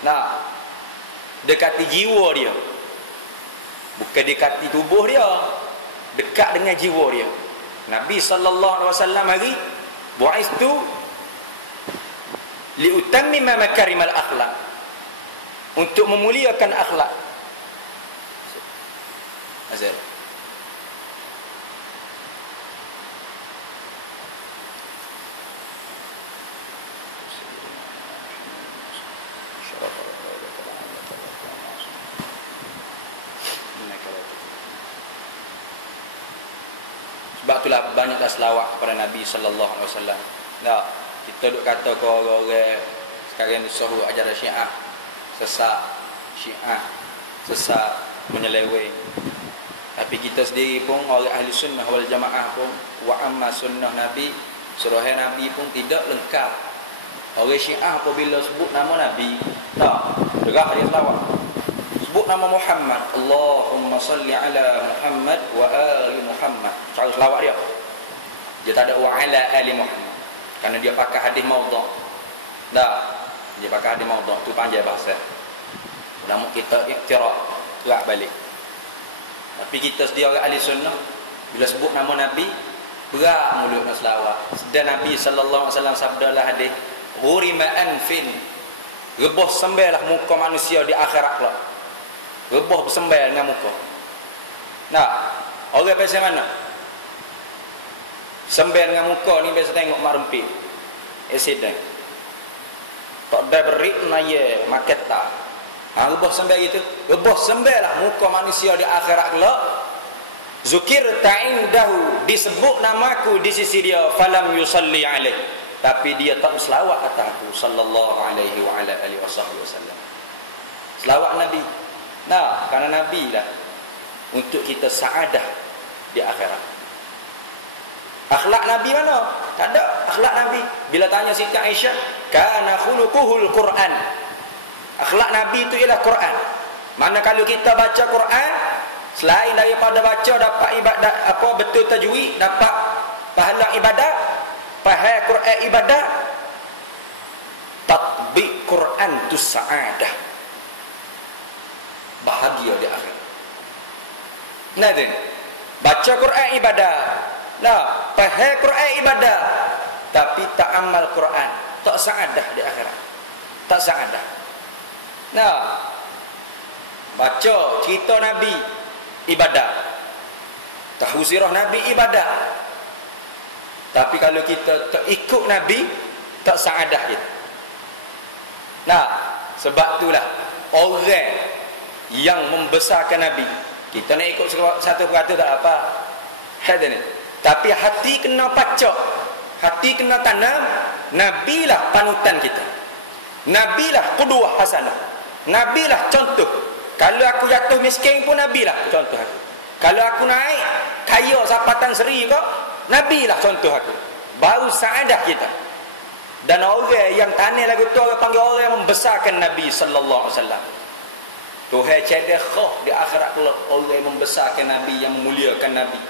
Nah, dekati jiwa dia. Bukan dekati tubuh dia. Dekat dengan jiwa dia. Nabi sallallahu alaihi wasallam hari bu'istu liutammima makarimal akhlak. Untuk memuliakan akhlak. Azal. Sebab itulah banyaklah selawat kepada Nabi sallallahu alaihi wasallam. Tak, kita duk kata ke orang-orang sekarang ni suruh ajaran Syiah, sesat Syiah, sesat menyeleweng. Tapi kita sendiri pun orang ahli sunnah wal jamaah pun wa amma sunnah Nabi, surah Nabi pun tidak lengkap. Orang Syiah apabila sebut nama Nabi, tak, derah dia selawat. Sebut nama Muhammad, Allahumma salli ala Muhammad wa ali Muhammad. Cara selawat dia. Dia tak ada wa ala ali Muhammad. Kerana dia pakai hadis maudhu'. Tak. Dia pakai hadis maudhu'. Tu panjang bahasa. Ulama kita iktiraf, gerak balik. Tapi kita sedia orang ahli sunnah, bila sebut nama Nabi, berat mulut nak selawat. Sedang Nabi sallallahu alaihi wasallam sabdalah hadis, "Ghurima anfin." Rebah sembellah muka manusia di akhirat kelak. Rebah bersembel dengan muka. Nah, orang biasa mana? Sembel dengan muka ni biasa tengok mak rempit. Accident. Tak ada berit naya market tak. Ha, rebah sembel gitu. Rebah sembel lah muka manusia di akhirat kelak. Zukir ta'indahu, disebut namaku di sisi dia, falam yusalli alaih. Tapi dia tak selawat kata aku sallallahu alaihi wa ala alihi wasallam. Selawat Nabi. Nah, kerana Nabi lah untuk kita saadah di akhirat. Akhlak Nabi mana? Tak ada akhlak Nabi. Bila tanya Siti Aisyah, kana khuluquhul Quran. Akhlak Nabi itu ialah Quran. Mana kalau kita baca Quran, selain daripada baca dapat ibadat apa betul tajwid, dapat pahala ibadat, faham Quran ibadat, tatbiq Quran tu saadah. Bahagia di akhirat. Nah, baca Quran ibadah. Nah, faham Quran ibadah. Tapi tak amal Quran, tak saadah di akhirat. Tak saadah. Nah, baca cerita Nabi ibadah. Tahu sirah Nabi ibadah. Tapi kalau kita tak ikut Nabi, tak saadah kita. Nah, sebab itulah orang yang membesarkan Nabi. Kita nak ikut satu perkata tak apa. Ada ni. Tapi hati kena pacak. Hati kena tanam. Nabilah panutan kita. Nabilah qudwah hasanah. Nabilah contoh. Kalau aku jatuh miskin pun Nabilah contoh aku. Kalau aku naik kaya sapatan seri kau, Nabilah contoh aku. Baru saadah kita. Dan orang yang tanya lagu tu orang panggil orang yang membesarkan Nabi sallallahu alaihi wasallam. Tuhan cedek di akhirat kelak orang yang membesarkan Nabi, yang memuliakan Nabi.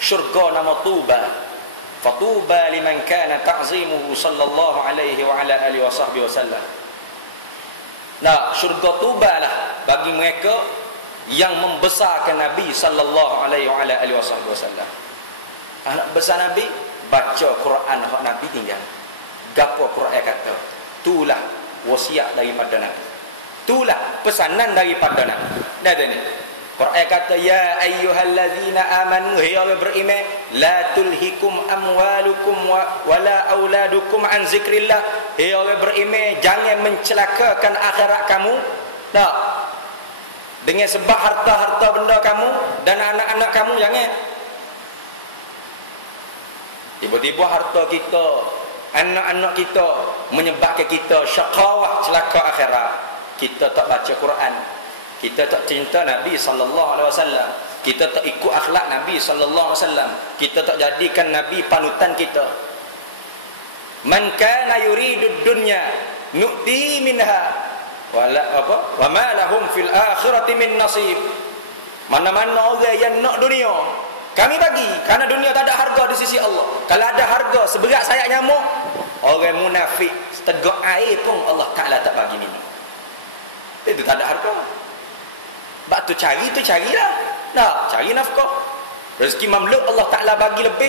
Syurga nama Tuba. Fatuba liman kana ta'zimuhu sallallahu alaihi wa ala alihi wa sahbihi wasallam. Nah, syurga Tuba lah bagi mereka yang membesarkan Nabi sallallahu alaihi wa ala alihi wa sahbihi wasallam. Anak besar Nabi baca Quran hak Nabi tinggal. Gapo Quran kata? Itulah wasiat daripada Nabi. Itulah pesanan daripada Nabi. Dah ni. Quran kata ya ayyuhallazina amanu ya orang beriman la tulhikum amwalukum wala auladukum an zikrillah. Hei orang beriman jangan mencelakakan akhirat kamu. Tak. Dengan sebab harta-harta benda kamu dan anak-anak kamu jangan. Tiba-tiba harta kita, anak-anak kita menyebabkan kita syaqawah, celaka akhirat. Kita tak baca Quran, kita tak cinta Nabi sallallahu alaihi wasallam, kita tak ikut akhlak Nabi sallallahu alaihi wasallam, kita tak jadikan Nabi panutan kita. Man kana yuridud dunya nu'ti minha wa ma lahum fil akhirati min nasib. Mana-mana orang yang nak dunia, kami bagi, kerana dunia tak ada harga di sisi Allah. Kalau ada harga seberat sayap nyamuk, orang munafik setegak air pun Allah Ta'ala tak bagi minum. Itu tak ada harga. Sebab tu carilah. Nah, cari nafkah. Rezeki mamluk Allah Ta'ala bagi lebih.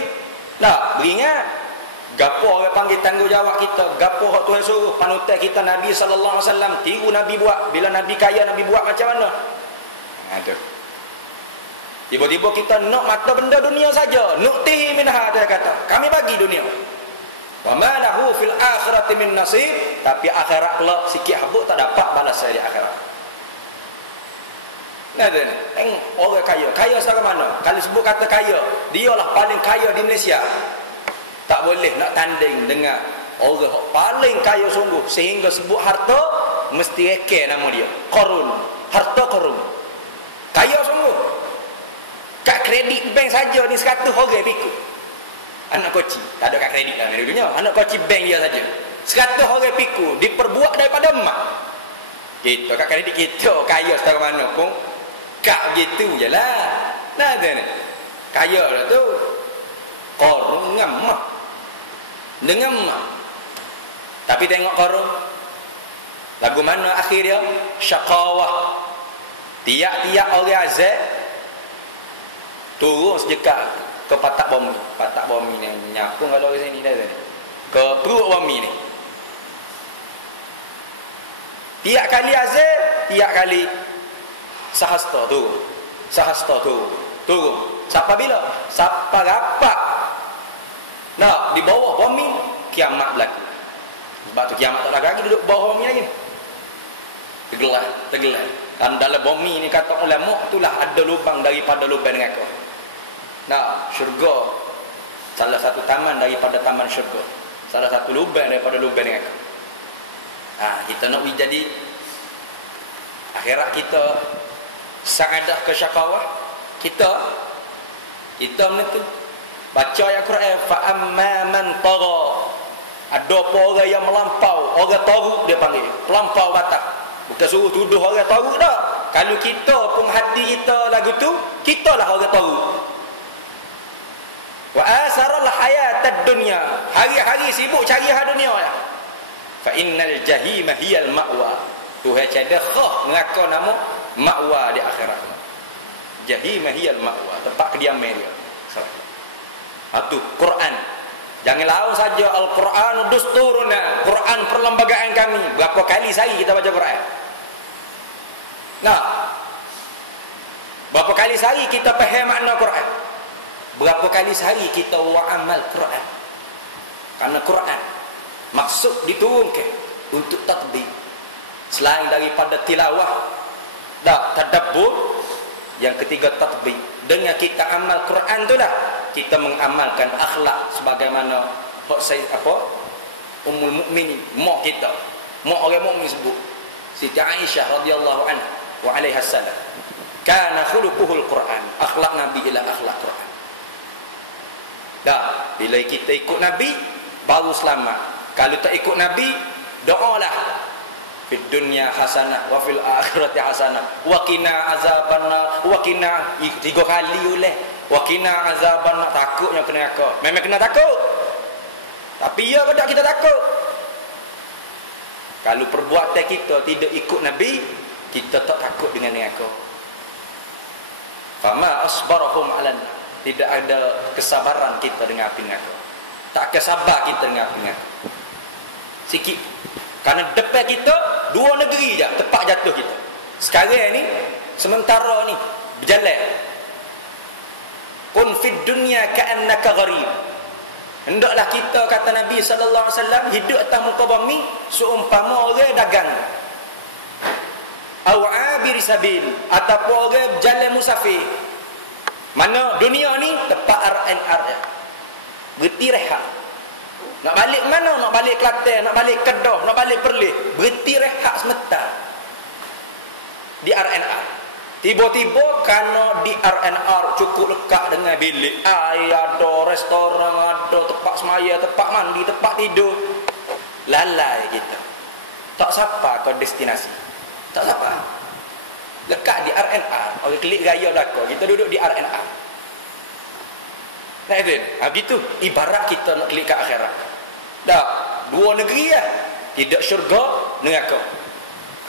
Nah, beringat. Gapo orang panggil tanggungjawab kita, gapo hak Tuhan suruh panutan kita Nabi sallallahu alaihi wasallam, tiru Nabi buat. Bila Nabi kaya Nabi buat macam mana? Ada. Tiba-tiba kita nak mata benda dunia saja. Nu'tihi minha, dia kata. Kami bagi dunia. Wa ma lahu fil akhirati min nasib, tapi akhirat kelak sikit habuk tak dapat balasan di akhirat. Nah, orang kaya secara mana? Kalau sebut kata kaya, dialah paling kaya di Malaysia. Tak boleh nak tanding dengan orang paling kaya sungguh, sehingga sebut harta mesti reke nama dia Qarun. Harta Qarun, kaya sungguh. Kat kredit bank saja ni 100 orang pikul. Anak koci tak ada kat kredit lah ni dunia. Anak koci bank dia saja 100 orang pikul, diperbuat daripada emak. Kita kat kredit kita kaya setara mana pun kak gitu je lah. Nah ada ni kaya lah tu Qarun dengan emak. Tapi tengok Qarun lagu mana akhir dia? Syaqawah. Tiap-tiap orang azab turun sejekak ke patak bumi. Patak bumi ni nyapung kalau orang sini dah ni. Ke perut bumi ni. Tiap kali azab, tiap kali sahasta turun. Sahasta turun. Siapa bila? Siapa rapat. Nah, di bawah bumi kiamat berlaku. Sebab tu kiamat tak lagi duduk bawah bumi lagi. Tergelar. Dan dalam bumi ni kata ulama itulah ada lubang daripada lubang neraka. Nah, syurga salah satu taman daripada taman syurga. Salah satu lubang daripada lubang neraka. Kita nak jadi akhirat kita saadah ke syaqawah. Kita menentu baca ayat Quran, fa amma man tagha. Ada apa orang yang melampau, orang teruk dia panggil, pelampau batas. Bukan suruh tuduh orang teruk dah. Kalau kita pun hati kita lagu tu, kita lah orang teruk. Wa asaral hayatad dunya. Hari-hari sibuk cari hal dunia ya. Fa innal jahima hiyal ma'wa. Tuhan cakap khah neraka nama ma'wa di akhirat. Jahima hiyal ma'wa, tempat kediaman dia. Itu Quran. Jangan lawan saja Al-Quran dusturuna. Quran perlembagaan kami. Berapa kali sehari kita baca Quran? Nah, berapa kali sehari kita faham makna Quran? Berapa kali sehari kita amal Quran? Karena Quran maksud diturunkan untuk tatbik. Selain daripada tilawah, Dah, tadabbur. Yang ketiga, tatbiq. Dengan kita amal Quran tu dah, kita mengamalkan akhlak sebagaimana Ummul Mukminin, mak kita, mak orang mukmin sebut, Siti Aisyah radhiyallahu anha wa alaiha salam. Kana khuluquhul Quran. Akhlak Nabi ialah akhlak Quran. Dah, bila kita ikut Nabi baru selamat. Kalau tak ikut Nabi, doalah. Fid dunya hasanah wa fil akhirati hasanah wa qina azabannar wa qina 3 kali oleh wa qina azabannar. Takutnya kena neraka. Memang kena takut. Tapi ya ke tak kita takut? Kalau perbuatan kita tidak ikut Nabi, kita tak takut dengan neraka. Fama asbarahum alan. Tidak ada kesabaran kita dengan api neraka. Tak kesabar kita dengan api neraka. Sikit. Karena depan kita 2 negeri je tempat jatuh kita. Sekarang ni sementara ni berjalan. Kun fid dunya ka'annaka gharib. Hendaklah kita, kata Nabi sallallahu alaihi wasallam, hidup atas muka bumi seumpama orang dagang. Au abir sabil, ataupun orang berjalan musafir. Mana dunia ni tempat RNR dia. Berhenti rehat. Nak balik mana? Nak balik Kelantan, nak balik Kedah, nak balik Perlis. Berhenti rehat sebentar di RNR. Tiba-tiba kerana di RNR cukup lekat dengan bilik air, ada restoran, ada tempat semaya, tempat mandi, tempat tidur, lalai kita. Tak sampai ke destinasi. Tak sampai. Lekat di RNR. Orang klik gaya belakang, kita duduk di RNR. Nah, itu. Begitu ibarat kita nak klik ke akhirat. Dah, 2 negeri lah. Tidak syurga, neraka.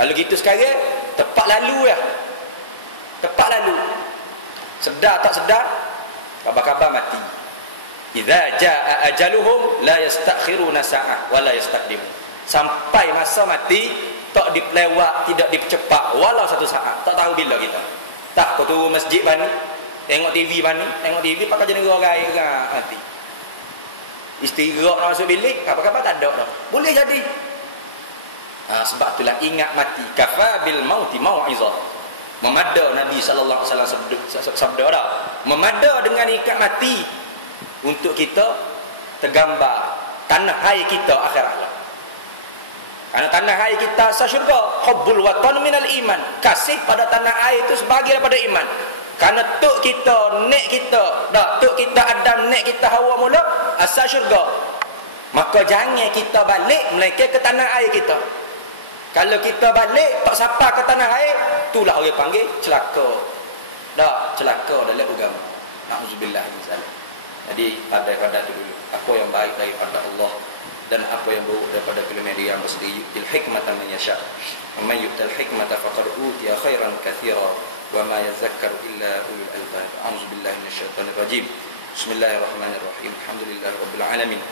Kalau gitu sekarang, tepat lalu lah. Tepat lalu. Sedar tak sedar, kabar-kabar mati. Idza jaa ajaluhum la yastakhiruna sa'ah wa la yastaqdimun. Sampai masa mati, tak dipelewat, tidak dipercepat walau 1 saat. Tak tahu bila kita. Tak, kau turun masjid bani, tengok TV bani, tengok TV pakai jenis orang mati. Istirahat nak masuk bilik, apa-apa tak ada dah. Boleh jadi. Sebab itulah ingat mati. Kafa bil mauti mau'izah. Memada Nabi sallallahu alaihi wasallam sabda dah. Memada dengan ikat mati untuk kita tergambar tanah air kita akhirat. Karena tanah air kita asal syurga. Hubbul watan minal iman. Kasih pada tanah air itu sebahagian daripada iman. Karena tok kita, nek kita, tok kita Adam, nek kita Hawa mula asal syurga. Maka jangan kita balik melainkan ke tanah air kita. Kalau kita balik tak sampai ke tanah air, itulah orang panggil celaka. Celaka dalam agama. Nauzubillah min zalik. Jadi pada itu dulu. Apa yang baik daripada Allah dan apa yang buruk daripada kelemahan dia sendiri. Il hikmata man yasha. Wa man yu'tal hikmata faqad utiya khairan katsira. وما يذكر إلا أولو الألباب. أعوذ بالله من الشيطان الرجيم. بسم الله الرحمن الرحيم. الحمد لله رب العالمين.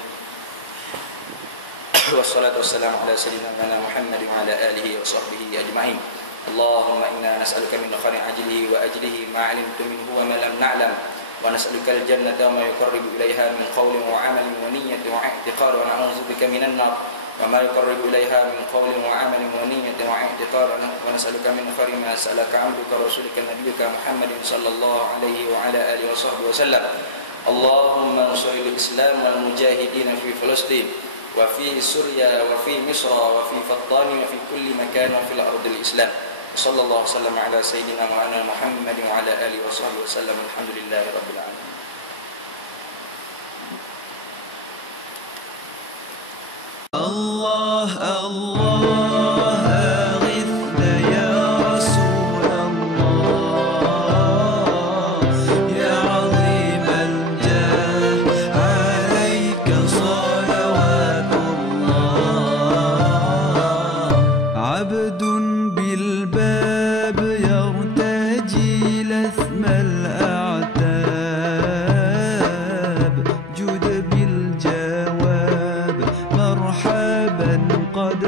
والصلاة والسلام على سيدنا محمد وعلى آله وصحبه أجمعين. اللهم إنا نسألك من خير عاجله وأجله ما علمت منه وما لم نعلم ونسألك الجنة وما يقرب إليها من قول وعمل ونية واعتقاد ونعوذ بك من النار وما يقرب إليها من قول وعمل ونية واعتقاد ونسألك من خير ما سألك عبدك ورسولك نبيك محمد صلى الله عليه وعلى آله وصحبه وسلم. اللهم انصر الإسلام والمجاهدين في فلسطين وفي سوريا وفي مصر وفي فطان وفي كل مكان وفي الأرض الإسلام. صلى الله وسلم على سيدنا مولانا محمد وعلى آله وصحبه وسلم. الحمد لله رب العالمين. الله الله أغثنا يا رسول الله يا عظيم الجاه عليك صلوات الله عبد بالباب يرتجي لثم الأعتاب جد بالجواب مرحبا قد